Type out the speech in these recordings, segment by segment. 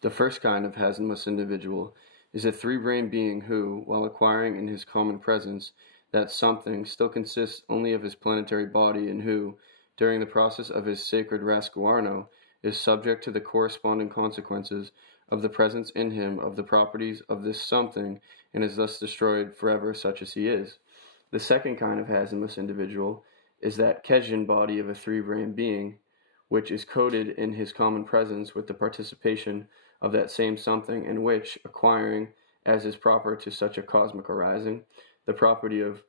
The first kind of Hasnamuss individual is a three-brained being who, while acquiring in his common presence that something, still consists only of his planetary body, and who, during the process of his sacred rasguarno, is subject to the corresponding consequences of the presence in him of the properties of this something, and is thus destroyed forever such as he is. The second kind of Hasnamuss individual is that Kejin body of a three-brained being, which is coated in his common presence with the participation of that same something, and which, acquiring, as is proper to such a cosmic arising, the property of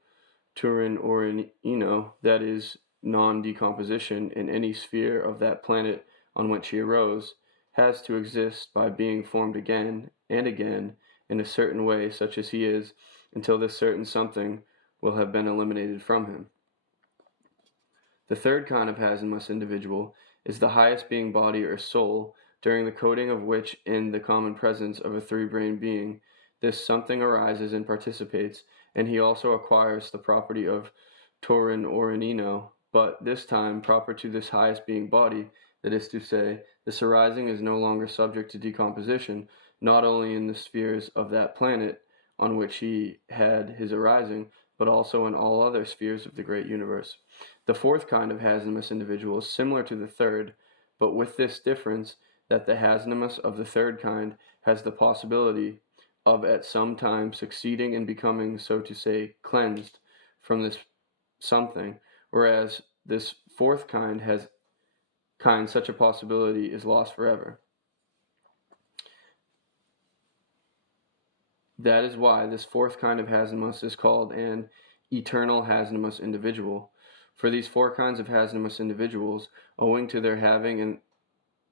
Turin Orino, that is, non-decomposition in any sphere of that planet on which he arose, has to exist by being formed again and again in a certain way such as he is, until this certain something will have been eliminated from him. The third kind of Hasnamuss individual is the highest being body or soul, during the coating of which in the common presence of a three-brained being, this something arises and participates, and he also acquires the property of Torin Orinino, but this time proper to this highest being body, that is to say, this arising is no longer subject to decomposition, not only in the spheres of that planet on which he had his arising, but also in all other spheres of the great universe. The fourth kind of Hasnamuss individual is similar to the third, but with this difference, that the Hasnamuss of the third kind has the possibility of at some time succeeding in becoming, so to say, cleansed from this something, whereas this fourth kind such a possibility is lost forever. That is why this fourth kind of Hasnamuss is called an eternal Hasnamuss individual. For these four kinds of Hasnamuss individuals, owing to their having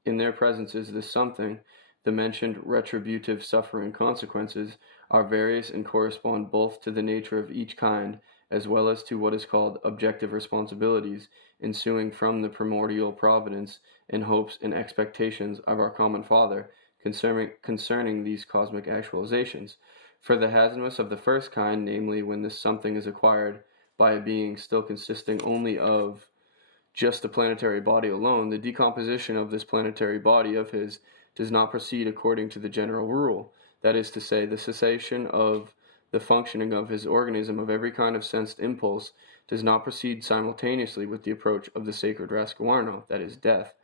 in their presences this something, the mentioned retributive suffering consequences are various and correspond both to the nature of each kind as well as to what is called objective responsibilities ensuing from the primordial providence and hopes and expectations of our common Father concerning these cosmic actualizations. For the Hasnamuss of the first kind, namely when this something is acquired by a being still consisting only of just the planetary body alone, the decomposition of this planetary body of his does not proceed according to the general rule, that is to say, the cessation of the functioning of his organism of every kind of sensed impulse does not proceed simultaneously with the approach of the sacred rasguarno, that is, death.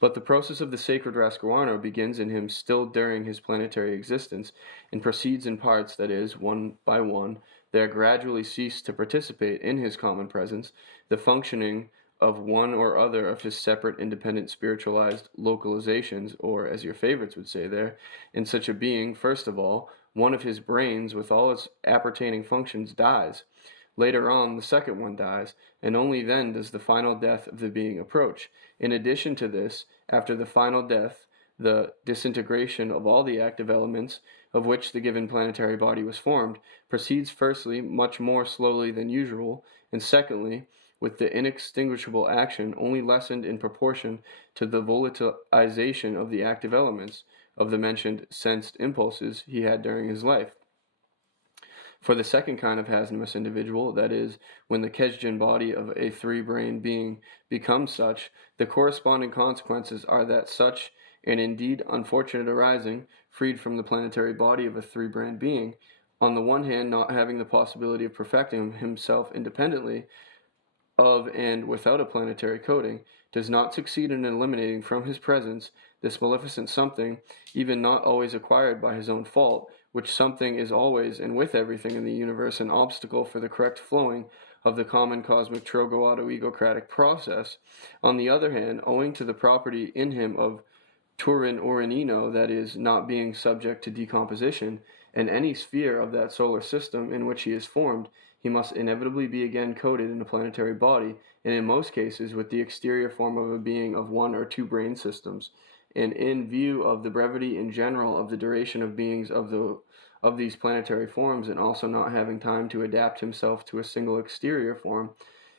But the process of the sacred rasguarno begins in him still during his planetary existence, and proceeds in parts, that is, one by one, there gradually cease to participate in his common presence, the functioning of one or other of his separate independent spiritualized localizations, or, as your favorites would say there, in such a being, first of all, one of his brains with all its appertaining functions dies. Later on, the second one dies, and only then does the final death of the being approach. In addition to this, after the final death, the disintegration of all the active elements of which the given planetary body was formed proceeds firstly much more slowly than usual, and secondly, with the inextinguishable action only lessened in proportion to the volatilization of the active elements of the mentioned sensed impulses he had during his life. For the second kind of Hasnamuss individual, that is, when the Kejin body of a three-brained being becomes such, the corresponding consequences are that such an indeed unfortunate arising, freed from the planetary body of a three-brained being, on the one hand not having the possibility of perfecting himself independently of and without a planetary coating, does not succeed in eliminating from his presence this maleficent something, even not always acquired by his own fault, which something is always and with everything in the universe an obstacle for the correct flowing of the common cosmic trogoauto-egocratic process. On the other hand, owing to the property in him of Turin Orinino, that is, not being subject to decomposition, in any sphere of that solar system in which he is formed, he must inevitably be again coated in a planetary body, and in most cases with the exterior form of a being of one or two brain systems. And in view of the brevity in general of the duration of beings of these planetary forms, and also not having time to adapt himself to a single exterior form,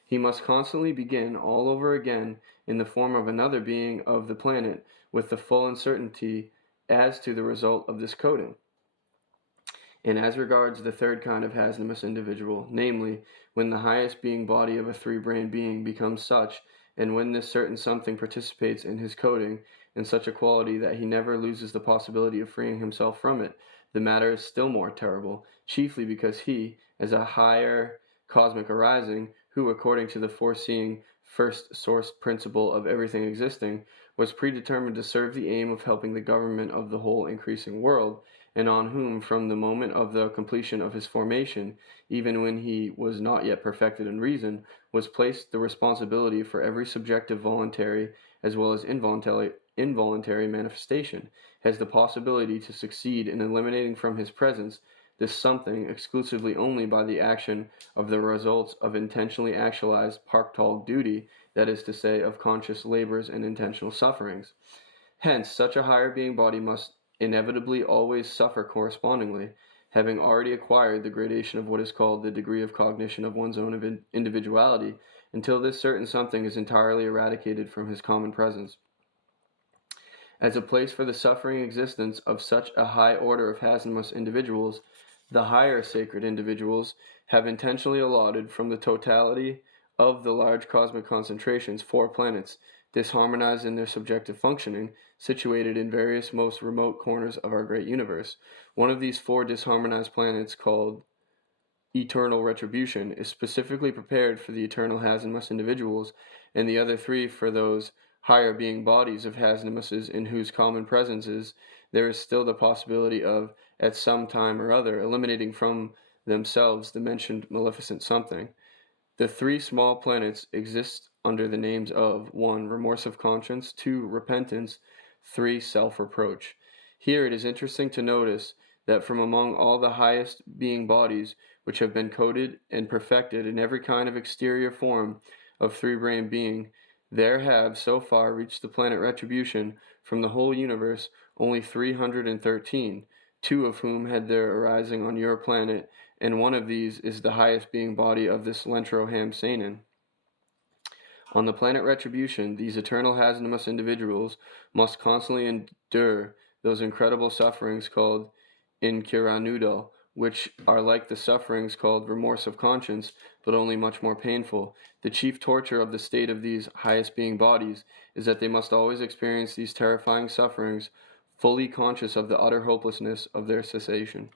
he must constantly begin all over again in the form of another being of the planet, with the full uncertainty as to the result of this coating. And as regards the third kind of Hasnamuss individual, namely, when the highest being body of a three-brained being becomes such, and when this certain something participates in his coating, in such a quality that he never loses the possibility of freeing himself from it, the matter is still more terrible, chiefly because he, as a higher cosmic arising, who, according to the foreseeing first source principle of everything existing, was predetermined to serve the aim of helping the government of the whole increasing world, and on whom, from the moment of the completion of his formation, even when he was not yet perfected in reason, was placed the responsibility for every subjective voluntary as well as involuntary manifestation, has the possibility to succeed in eliminating from his presence this something exclusively only by the action of the results of intentionally actualized parktall duty, that is to say, of conscious labors and intentional sufferings. Hence, such a higher being body must inevitably always suffer correspondingly, having already acquired the gradation of what is called the degree of cognition of one's own individuality, until this certain something is entirely eradicated from his common presence. As a place for the suffering existence of such a high order of Hasnamuss-Individuals, the higher sacred individuals have intentionally allotted from the totality of the large cosmic concentrations 4 planets, disharmonized in their subjective functioning, situated in various most remote corners of our great universe. One of these 4 disharmonized planets, called eternal retribution, is specifically prepared for the eternal Hasnamuss-Individuals, and the other 3 for those higher being bodies of Hasnamusses in whose common presences there is still the possibility of, at some time or other, eliminating from themselves the mentioned maleficent something. The 3 small planets exist under the names of 1. Remorse of conscience, 2. Repentance, 3. Self-reproach. Here it is interesting to notice that from among all the highest being bodies which have been coded and perfected in every kind of exterior form of three-brain being, there have so far reached the planet Retribution from the whole universe only 313, 2 of whom had their arising on your planet, and one of these is the highest being body of this Lentro-Hamsanen. On the planet Retribution, these eternal Hasnamuss-Individuals must constantly endure those incredible sufferings called Inkiranudal, which are like the sufferings called remorse of conscience, but only much more painful. The chief torture of the state of these highest being bodies is that they must always experience these terrifying sufferings, fully conscious of the utter hopelessness of their cessation.